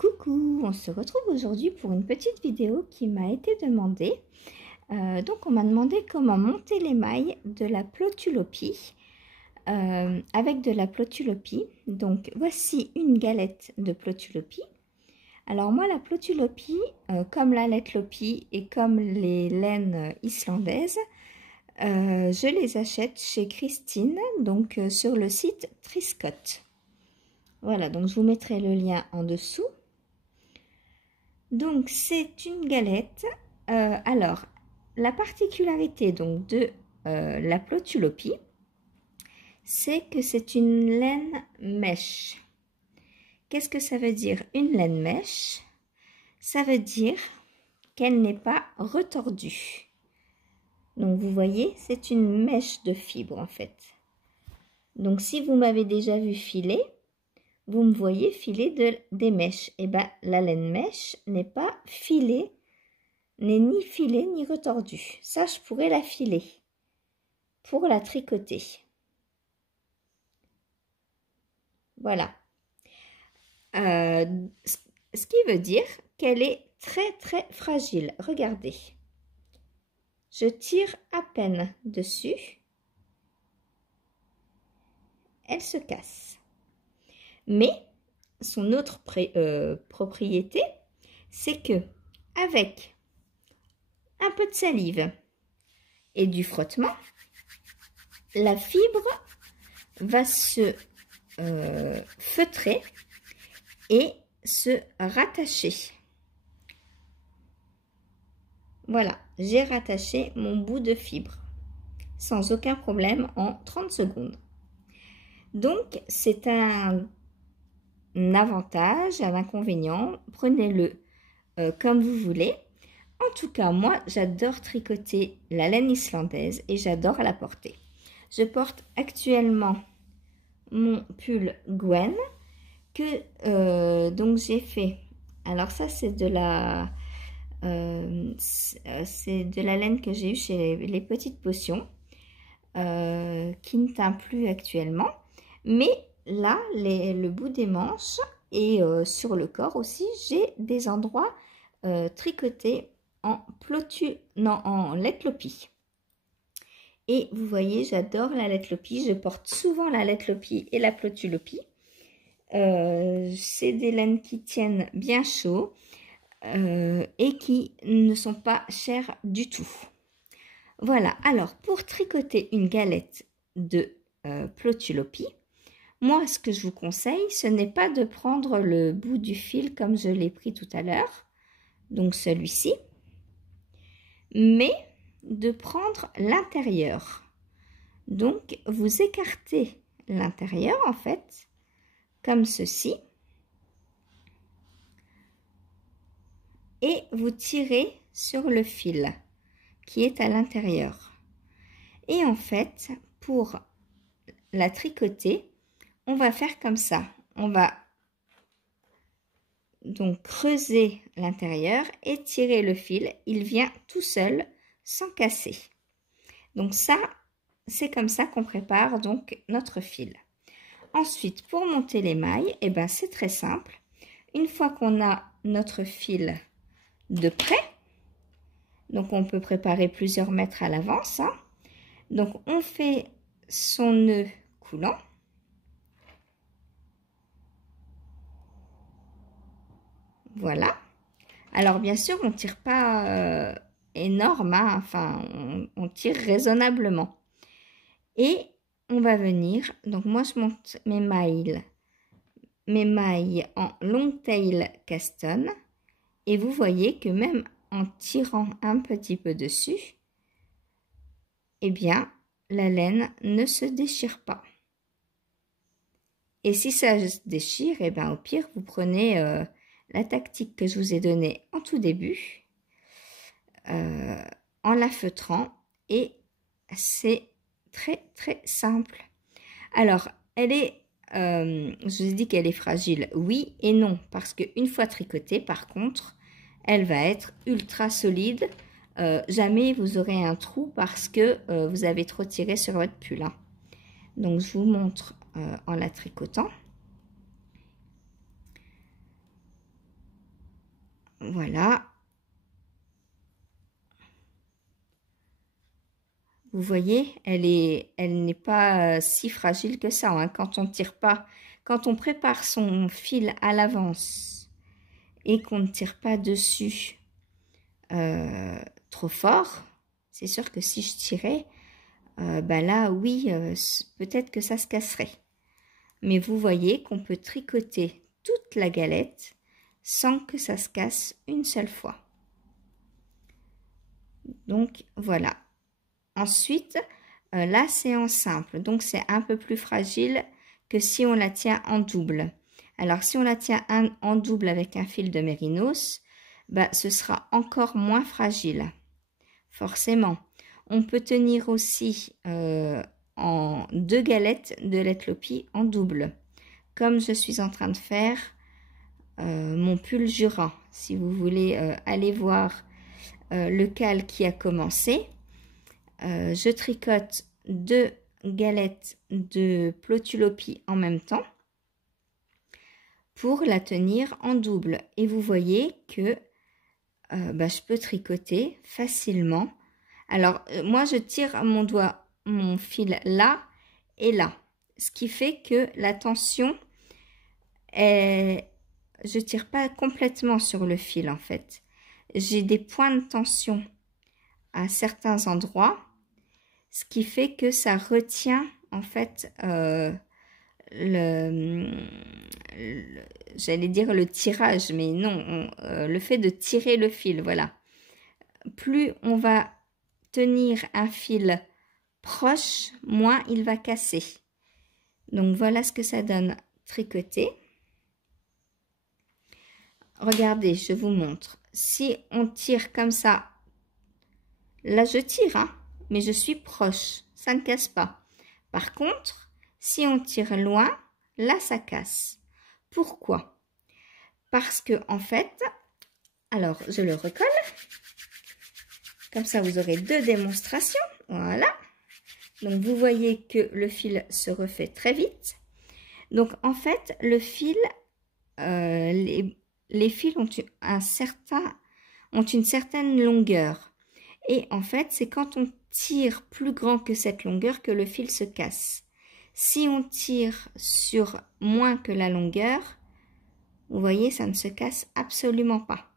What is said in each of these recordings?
Coucou, on se retrouve aujourd'hui pour une petite vidéo qui m'a été demandée. Donc on m'a demandé comment monter les mailles de la plotulopie avec de la plotulopie. Donc voici une galette de plotulopie. Alors moi la plotulopie, comme la lettlopie et comme les laines islandaises, je les achète chez Christine, donc sur le site Triscott. Voilà, donc je vous mettrai le lien en dessous. Donc c'est une galette. Alors la particularité donc de la plotulopie, c'est que c'est une laine mèche. Qu'est-ce que ça veut dire une laine mèche? Ça veut dire qu'elle n'est pas retordue. Donc vous voyez, c'est une mèche de fibre en fait. Donc si vous m'avez déjà vu filer, vous me voyez filer des mèches. Et bien la laine mèche n'est pas filée, n'est ni filée ni retordue. Ça, je pourrais la filer pour la tricoter. Voilà. Ce qui veut dire qu'elle est très très fragile. Regardez. Je tire à peine dessus. Elle se casse. Mais son autre propriété, c'est que avec un peu de salive et du frottement, la fibre va se feutrer et se rattacher. Voilà, j'ai rattaché mon bout de fibre sans aucun problème en 30 secondes. Donc, c'est un avantage, un inconvénient. Prenez-le comme vous voulez. En tout cas, moi, j'adore tricoter la laine islandaise et j'adore la porter. Je porte actuellement mon pull Gwen que donc j'ai fait. Alors ça, c'est de la laine que j'ai eue chez les Petites Potions qui ne teint plus actuellement. Mais là, le bout des manches et sur le corps aussi, j'ai des endroits tricotés en lettlopie. Et vous voyez, j'adore la lettlopie. Je porte souvent la lettlopie et la plotulopie. C'est des laines qui tiennent bien chaud et qui ne sont pas chères du tout. Voilà, alors pour tricoter une galette de plotulopie, moi ce que je vous conseille, ce n'est pas de prendre le bout du fil comme je l'ai pris tout à l'heure, donc celui-ci, mais de prendre l'intérieur. Donc vous écartez l'intérieur en fait, comme ceci, et vous tirez sur le fil qui est à l'intérieur. Et en fait, pour la tricoter, on va faire comme ça. On va donc creuser l'intérieur et tirer le fil. Il vient tout seul, sans casser. Donc ça, c'est comme ça qu'on prépare donc notre fil. Ensuite, pour monter les mailles, eh ben, c'est très simple. Une fois qu'on a notre fil de près, donc on peut préparer plusieurs mètres à l'avance, hein. Donc on fait son nœud coulant. Voilà. Alors bien sûr, on ne tire pas énorme, hein. Enfin on tire raisonnablement. Et on va venir, donc moi je monte mes mailles en long tail caston. Et vous voyez que même en tirant un petit peu dessus, eh bien, la laine ne se déchire pas. Et si ça se déchire, eh bien, au pire, vous prenez la tactique que je vous ai donnée en tout début, en la feutrant, et c'est très, très simple. Alors, elle est, je vous ai dit qu'elle est fragile, oui et non, parce qu'une fois tricotée, par contre, elle va être ultra solide. Jamais vous aurez un trou parce que vous avez trop tiré sur votre pull, hein. Donc je vous montre en la tricotant. Voilà. Vous voyez, elle n'est pas si fragile que ça, hein, quand on tire pas, quand on prépare son fil à l'avance et qu'on ne tire pas dessus trop fort, c'est sûr que si je tirais, bah là, oui, peut-être que ça se casserait. Mais vous voyez qu'on peut tricoter toute la galette sans que ça se casse une seule fois. Donc, voilà. Ensuite, là, c'est en simple. Donc, c'est un peu plus fragile que si on la tient en double. Alors, si on la tient en double avec un fil de mérinos, bah, ce sera encore moins fragile. Forcément. On peut tenir aussi en 2 galettes de Letlopi en double. Comme je suis en train de faire mon pull Jura. Si vous voulez aller voir le cal qui a commencé, je tricote 2 galettes de Plotulopi en même temps pour la tenir en double. Et vous voyez que bah, je peux tricoter facilement. Alors, moi, je tire mon fil là et là. Ce qui fait que la tension est... Je tire pas complètement sur le fil, en fait. J'ai des points de tension à certains endroits, ce qui fait que ça retient, en fait, j'allais dire le tirage, mais non, le fait de tirer le fil, voilà. Plus on va tenir un fil proche, moins il va casser. Donc voilà ce que ça donne tricoter. Regardez, je vous montre. Si on tire comme ça, là je tire, hein, mais je suis proche, ça ne casse pas. Par contre, si on tire loin, là ça casse. Pourquoi? Parce que en fait, alors je le recolle. Comme ça, vous aurez 2 démonstrations. Voilà. Donc, vous voyez que le fil se refait très vite. Donc, en fait, le fil, les fils ont une certaine longueur. Et en fait, c'est quand on tire plus grand que cette longueur que le fil se casse. Si on tire sur moins que la longueur, vous voyez, ça ne se casse absolument pas.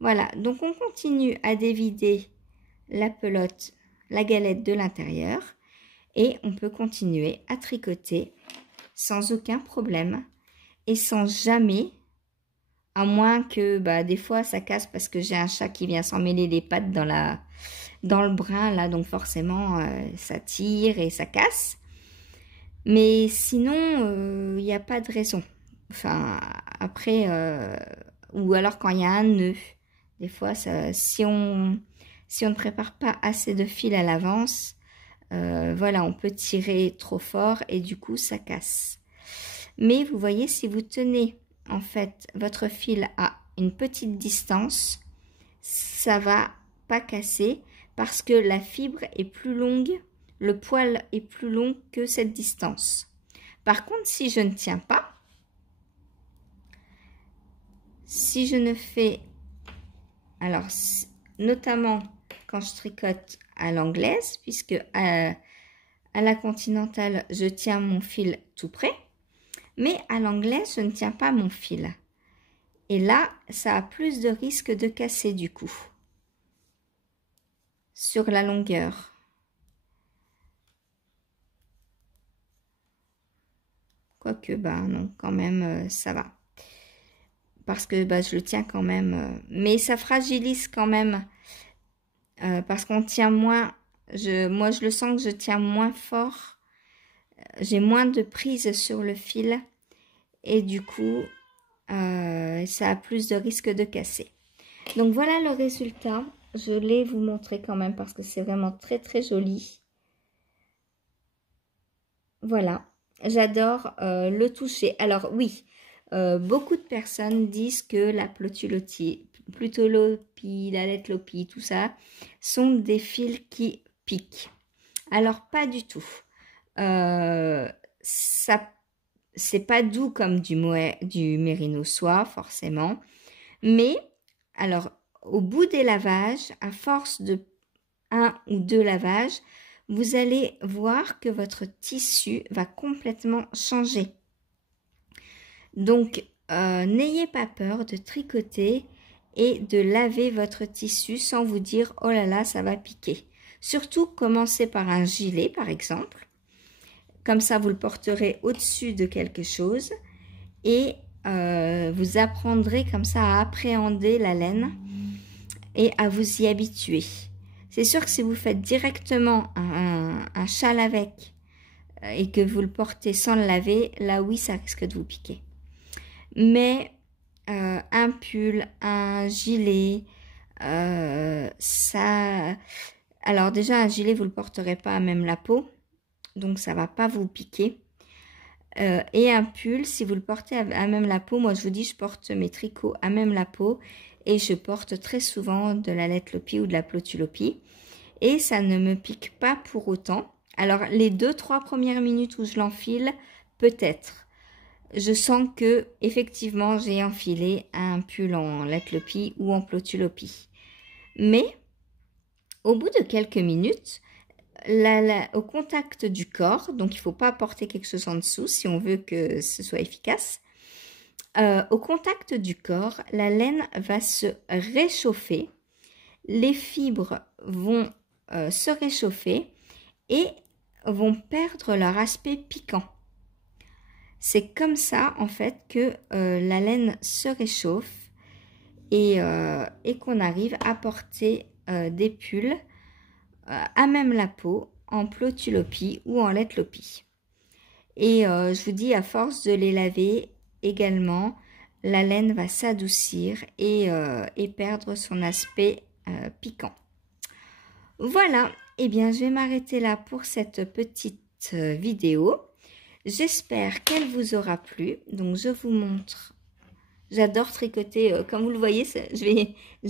Voilà, donc on continue à dévider la pelote, la galette de l'intérieur et on peut continuer à tricoter sans aucun problème et sans jamais, à moins que bah, des fois ça casse parce que j'ai un chat qui vient s'en mêler les pattes dans le brin là, donc forcément ça tire et ça casse. Mais sinon, il n'y a pas de raison. Enfin, après, ou alors quand il y a un nœud. Des fois, si on ne prépare pas assez de fil à l'avance, voilà, on peut tirer trop fort et du coup, ça casse. Mais vous voyez, si vous tenez en fait votre fil à une petite distance, ça va pas casser parce que la fibre est plus longue, le poil est plus long que cette distance. Par contre, si je ne tiens pas, si je ne fais... Alors, notamment quand je tricote à l'anglaise, puisque à la continentale, je tiens mon fil tout près, mais à l'anglaise, je ne tiens pas mon fil. Et là, ça a plus de risque de casser du coup, sur la longueur. Quoique, bah non, quand même, ça va. Parce que bah, je le tiens quand même. Mais ça fragilise quand même. Parce qu'on tient moins. Moi, je le sens que je tiens moins fort. J'ai moins de prise sur le fil. Et du coup, ça a plus de risque de casser. Donc, voilà le résultat. Je l'ai vous montrer quand même parce que c'est vraiment très, très joli. Voilà. J'adore le toucher. Alors, oui. Beaucoup de personnes disent que la Plutulopie, la Letlopi, tout ça, sont des fils qui piquent. Alors, pas du tout. Ça, c'est pas doux comme du mérino soie, forcément. Mais alors au bout des lavages, à force de 1 ou 2 lavages, vous allez voir que votre tissu va complètement changer. Donc, n'ayez pas peur de tricoter et de laver votre tissu sans vous dire « Oh là là, ça va piquer ». Surtout, commencez par un gilet, par exemple. Comme ça, vous le porterez au-dessus de quelque chose et vous apprendrez comme ça à appréhender la laine et à vous y habituer. C'est sûr que si vous faites directement un châle avec et que vous le portez sans le laver, là oui, ça risque de vous piquer. Mais un pull, un gilet, ça... Alors déjà, un gilet, vous ne le porterez pas à même la peau, donc ça ne va pas vous piquer. Et un pull, si vous le portez à même la peau, moi je vous dis, je porte mes tricots à même la peau et je porte très souvent de la Letlopi ou de la Plotulopie. Et ça ne me pique pas pour autant. Alors les 2-3 premières minutes où je l'enfile, peut-être. Je sens que effectivement j'ai enfilé un pull en Letlopi ou en Plotulopie. Mais au bout de quelques minutes, au contact du corps, donc il ne faut pas porter quelque chose en dessous si on veut que ce soit efficace. Au contact du corps, la laine va se réchauffer, les fibres vont se réchauffer et vont perdre leur aspect piquant. C'est comme ça en fait que la laine se réchauffe et qu'on arrive à porter des pulls à même la peau en Plotulopie ou en Letlopi. Et je vous dis, à force de les laver également, la laine va s'adoucir et perdre son aspect piquant. Voilà, et bien je vais m'arrêter là pour cette petite vidéo. J'espère qu'elle vous aura plu. Donc je vous montre. J'adore tricoter, comme vous le voyez, je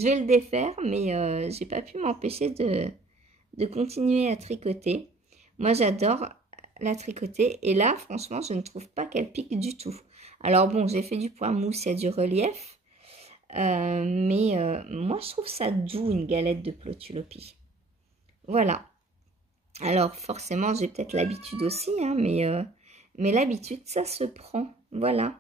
vais le défaire, mais j'ai pas pu m'empêcher de continuer à tricoter. Moi j'adore la tricoter et là franchement je ne trouve pas qu'elle pique du tout. Alors bon, j'ai fait du point mousse, il y a du relief, mais moi je trouve ça doux une galette de Plotulopie. Voilà. Alors forcément j'ai peut-être l'habitude aussi, hein, mais l'habitude ça se prend. Voilà.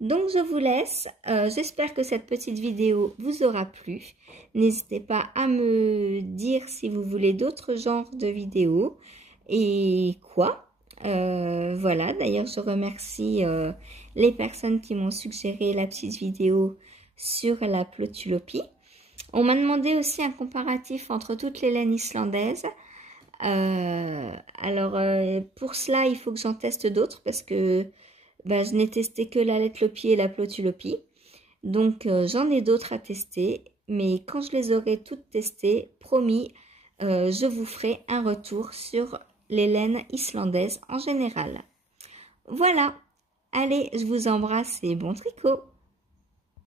Donc je vous laisse, j'espère que cette petite vidéo vous aura plu. N'hésitez pas à me dire si vous voulez d'autres genres de vidéos et quoi. Voilà, d'ailleurs je remercie les personnes qui m'ont suggéré la petite vidéo sur la Plotulopie. On m'a demandé aussi un comparatif entre toutes les laines islandaises. Pour cela il faut que j'en teste d'autres parce que je n'ai testé que la Letlopi et la Plotulopie. Donc, j'en ai d'autres à tester. Mais quand je les aurai toutes testées, promis, je vous ferai un retour sur les laines islandaises en général. Voilà. Allez, je vous embrasse et bon tricot!